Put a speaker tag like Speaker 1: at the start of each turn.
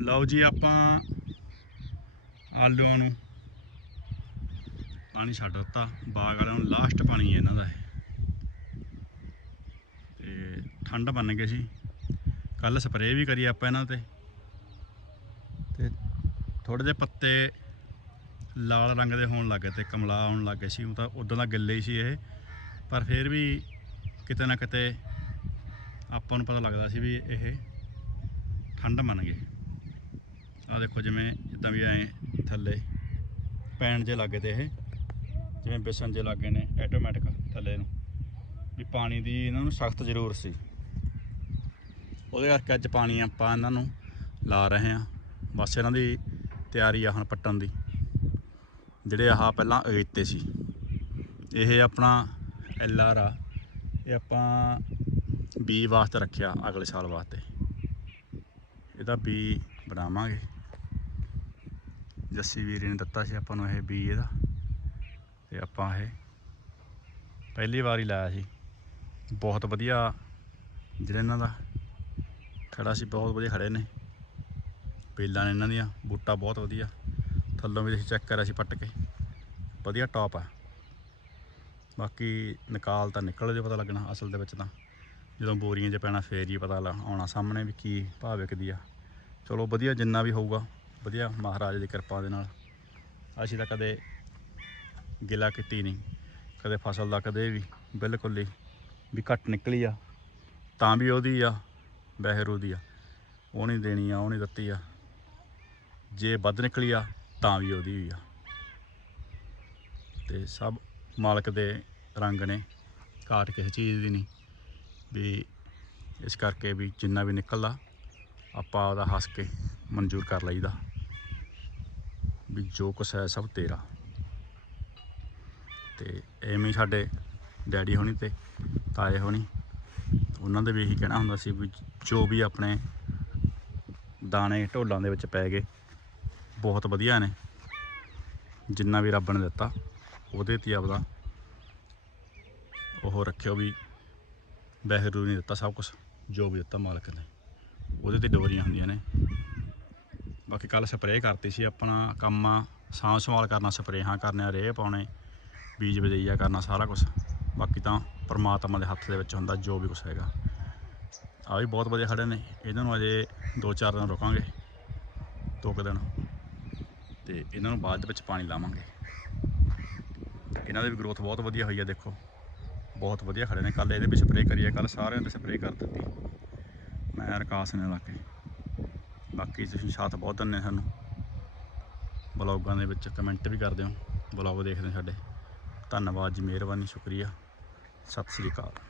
Speaker 1: ਲਓ ਜੀ ਆਪਾਂ ਆਲੂਆਂ ਨੂੰ। ਪਾਣੀ ਛੱਡ ਦਿੱਤਾ। ਬਾਗ ਵਾਲਿਆਂ ਨੂੰ ਲਾਸਟ ਪਾਣੀ ਹੈ ਇਹਨਾਂ ਦਾ ਇਹ। ਤੇ ਠੰਡ ਬਣ ਗਏ ਸੀ। ਕੱਲ ਸਪਰੇਅ ਵੀ ਕਰੀ ਆਪਾਂ ਇਹਨਾਂ ਤੇ। ਤੇ ਥੋੜੇ ਜਿਹੇ ਪੱਤੇ ਲਾਲ ਰੰਗ ਦੇ ਹੋਣ ਲੱਗੇ ਤੇ ਕਮਲਾ ਆਉਣ ਲੱਗੇ ਸੀ। ਉਹ ਤਾਂ ਉਦੋਂ ਦਾ ਗਿੱਲੇ ਹੀ ਸੀ ਇਹ। ਪਰ ਫਿਰ ਵੀ ਕਿਤੇ ਨਾ ਕਿਤੇ ਆਪਾਂ ਨੂੰ ਪਤਾ ਲੱਗਦਾ ਸੀ ਵੀ ਇਹ ਠੰਡ ਮੰਨ ਗਏ ਆ ਦੇਖੋ ਜਿਵੇਂ ਜਿੱਦਾਂ ਵੀ ਐ ਥੱਲੇ ਪੈਣ ਜੇ ਲੱਗੇ ਤੇ ਇਹ, ਜਿਵੇਂ ਬੇਸਣ ਜੇ ਲੱਗੇ ਨੇ ਆਟੋਮੈਟਿਕ ਥੱਲੇ ਨੂੰ। ਵੀ ਪਾਣੀ ਦੀ ਇਹਨਾਂ ਨੂੰ ਸਖਤ ਜ਼ਰੂਰਤ ਸੀ। ਉਹਦੇ ਕਰਕੇ ਅੱਜ ਪਾਣੀ ਆਪਾਂ ਇਹਨਾਂ ਨੂੰ ਲਾ ਰਹੇ ਹਾਂ। ਬਸ ਇਹਨਾਂ ਦੀ ਤਿਆਰੀ ਆ ਹੁਣ ਪੱਟਣ ਦੀ। ਜਿਹੜੇ ਆਹ ਪਹਿਲਾਂ ਅਗੇਤੇ ਸੀ। ਇਹ ਆਪਣਾ ਐਲ ਆਰ ਆ। ਇਹ ਆਪਾਂ ਬੀ ਵਾਸਤੇ ਰੱਖਿਆ ਅਗਲੇ ਸਾਲ ਵਾਸਤੇ। ਇਹਦਾ ਬੀ ਬਣਾਵਾਂਗੇ। ਜੱਸੀ ਵੀਰੇ ਨੇ ਦਿੱਤਾ ਸੀ ਆਪਾਂ ਨੂੰ ਇਹ ਬੀ ਇਹਦਾ। ਤੇ ਆਪਾਂ ਇਹ ਪਹਿਲੀ ਵਾਰ ਹੀ ਲਾਇਆ ਸੀ। ਬਹੁਤ ਵਧੀਆ ਜਿਹੜਾ ਇਹਨਾਂ ਦਾ ਖੜਾ ਸੀ, ਬਹੁਤ ਵਧੀਆ ਖੜੇ ਨੇ। ਬੇਲਾਂ ਨੇ ਇਹਨਾਂ ਦੀਆਂ, ਬੂਟਾ ਬਹੁਤ ਵਧੀਆ। ਥੱਲੋਂ ਵੀ ਅਸੀਂ ਚੈੱਕ ਕਰਿਆ ਸੀ ਪੱਟ ਕੇ। ਵਧੀਆ ਟੌਪ ਆ। ਬਾਕੀ ਨਿਕਾਲ ਤਾਂ ਨਿਕਲ ਜੇ ਪਤਾ ਲੱਗਣਾ ਅਸਲ ਦੇ ਵਿੱਚ ਤਾਂ। ਜਦੋਂ ਬੋਰੀਆਂ 'ਚ ਪੈਣਾ ਫੇਰ ਹੀ ਪਤਾ ਲਾ- ਆਉਣਾ ਸਾਹਮਣੇ ਵੀ ਕੀ ਭਾਅ ਵਿਕਦੀ ਆ। ਚਲੋ ਵਧੀਆ ਜਿੰਨਾ ਵੀ ਹੋਊਗਾ। ਵਧੀਆ, ਮਹਾਰਾਜ ਦੀ ਕਿਰਪਾ ਦੇ ਨਾਲ। ਅਸੀਂ ਤਾਂ ਕਦੇ ਗਿਲਾ ਕੀਤੀ ਨਹੀਂ, ਕਦੇ ਫਸਲ ਦਾ ਕਦੇ ਵੀ, ਬਿਲਕੁਲ ਹੀ, ਵੀ ਘੱਟ ਨਿਕਲੀ ਆ। ਤਾਂ ਵੀ ਉਹਦੀ ਆ ਬਹਿਰੂ ਦੀ ਆ। ਉਹ ਨਹੀਂ ਦੇਣੀ ਆ, ਉਹ ਨਹੀਂ ਦਿੱਤੀ ਆ। ਜੇ ਵੱਧ ਨਿਕਲੀ ਆ, ਤਾਂ ਵੀ ਉਹਦੀ ਵੀ ਆ। ਤੇ ਸਭ ਮਾਲਕ ਦੇ ਰੰਗ ਨੇ, ਘਾਟ ਕਿਸੇ ਚੀਜ਼ ਦੀ ਨਹੀਂ। ਵੀ ਇਸ ਕਰਕੇ ਵੀ ਜਿੰਨਾ ਵੀ ਨਿਕਲਦਾ, ਆਪਾਂ ਉਹਦਾ ਹੱਸ ਕੇ ਮਨਜ਼ੂਰ ਕਰ ਲਈਦਾ। ਵੀ ਜੋ ਕੁਛ ਹੈ ਸਭ ਤੇਰਾ। ਤੇ ਐਵੇਂ ਹੀ ਸਾਡੇ ਡੈਡੀ ਹੋਣੀ ਤੇ ਤਾਏ ਹੋਣੀ, ਉਹਨਾਂ ਦੇ ਵੀ ਇਹੀ ਕਹਿਣਾ ਹੁੰਦਾ ਸੀ ਵੀ ਜੋ ਵੀ ਆਪਣੇ ਦਾਣੇ ਢੋਲਾਂ ਦੇ ਵਿੱਚ ਪੈ ਗਏ, ਬਹੁਤ ਵਧੀਆ ਨੇ। ਜਿੰਨਾ ਵੀ ਰੱਬ ਨੇ ਦਿੱਤਾ, ਉਹਦੇ ਤੇ ਹੀ ਆਪਦਾ ਉਹ ਰੱਖਿਓ ਵੀ ਬਹਿਰੂ ਨੇ ਦਿੱਤਾ ਸਭ ਕੁਝ ਜੋ ਵੀ ਦਿੱਤਾ ਮਾਲਕ ਨੇ। ਉਹਦੇ ਤੇ ਡੋਰੀਆਂ ਹੁੰਦੀਆਂ ਨੇ। ਬਾਕੀ ਕੱਲ ਸਪਰੇਅ ਕਰਤੀ ਸੀ ਆਪਣਾ ਕੰਮ ਆ ਸਾਂਭ ਸੰਭਾਲ ਕਰਨਾ ਸਪਰੇਹਾਂ ਕਰਨੇ ਰੇਹ ਪਾਉਣੇ, ਬੀਜ ਵਜਈਆ ਕਰਨਾ, ਸਾਰਾ ਕੁਝ ਬਾਕੀ ਤਾਂ ਪਰਮਾਤਮਾ ਦੇ ਹੱਥ ਦੇ ਵਿੱਚ ਹੁੰਦਾ ਜੋ ਵੀ ਕੁਝ ਹੈਗਾ। ਆ ਵੀ ਬਹੁਤ ਵਧੀਆ ਖੜੇ ਨੇ। ਇਹਨਾਂ ਨੂੰ ਅਜੇ 2-4 ਦਿਨ ਰੁਕਾਂਗੇ। ਦੋ ਕੁ ਦਿਨ। ਤੇ ਇਹਨਾਂ ਨੂੰ ਬਾਅਦ ਦੇ ਵਿੱਚ ਪਾਣੀ ਲਾਵਾਂਗੇ। ਇਹਨਾਂ ਦੀ ਵੀ ਗਰੋਥ ਬਹੁਤ ਵਧੀਆ ਹੋਈ ਹੈ ਦੇਖੋ। ਬਹੁਤ ਵਧੀਆ ਖੜੇ ਨੇ। ਕੱਲ ਇਹਦੇ ਵੀ ਸਪਰੇਅ ਕਰੀ ਹੈ ਕੱਲ ਸਾਰਿਆਂ ਦੇ ਸਪਰੇਅ ਕਰ ਦਿੱਤੀ। ਮੈਂ ਰਕਾਸ ਨੇ ਲਾ ਕੇ। ਬਾਕੀ ਤੁਸੀਂ ਸਾਥ ਬਹੁਤ ਦਿੰਦੇ ਸਾਨੂੰ। ਬਲੌਗਾਂ ਦੇ ਵਿੱਚ ਕਮੈਂਟ ਵੀ ਕਰਦੇ ਹੋ। ਬਲੌਗ ਦੇਖਦੇ ਸਾਡੇ। ਧੰਨਵਾਦ ਜੀ, ਮਿਹਰਬਾਨੀ, ਸ਼ੁਕਰੀਆ। ਸਤਿ ਸ੍ਰੀ ਅਕਾਲ।